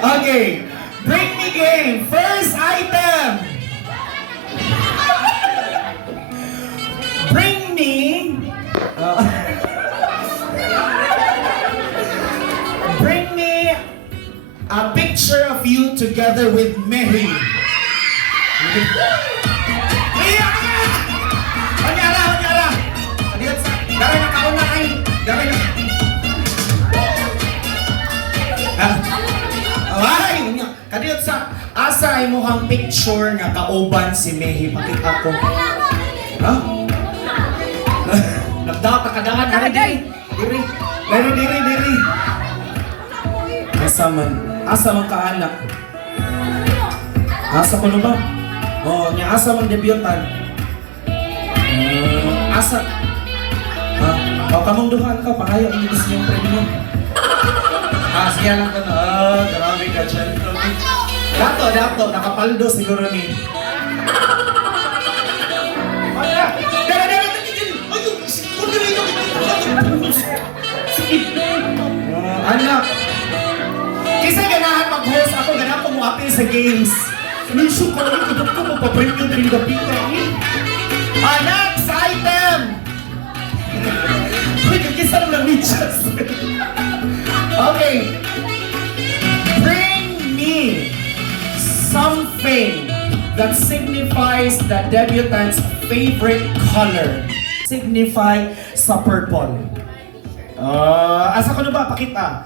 Okay. Bring me game. First item. Bring me... bring me a picture of you together with Mehi. Onyara! Adiot sa... Gawin na kauna kay... Gawin na... Ay! Kadiot sa... Asa ay muhang picture nga kauban si Mehi. Pakita ko. Ha? Nagdata kadaan. Diri. Asa man kaanak. Asa ko ba? Oh, niya asa man debutan. Asa. Oh, kamong duhan ka pahayo ang gusto niyong premium. Siya lang ka na. Grabe ka, gentleman. Dato, nakapaldo siguro ni. Anak, kisa ganahan mag-host ako, ganahan ko mo apil sa games. Nisyo ko rin, kudot ko mo pa-premium rin gapita eh. Next item! Uy, kagkisa lang ng medyas. Okay. Bring me something that signifies the debutant's favorite color. Signify sa purple. Asa ko na ba? Pakita.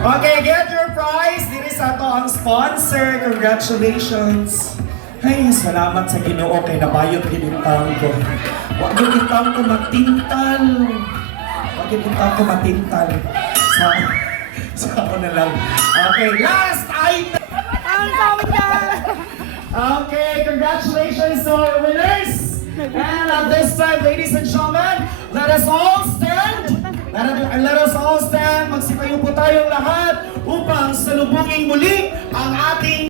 Okay, get your prize. Diri sa to ang sponsor. Congratulations. Ay, salamat sa Ginoo kay nabayot ginintang ko. Wag ginintang ko matintal. Sa ako na lang. Okay, last item. Okay, congratulations to our winners. And at this time, ladies and gentlemen, let us all stand. Let us all stand. Magsitayo po tayong lahat upang salubungin muli ang ating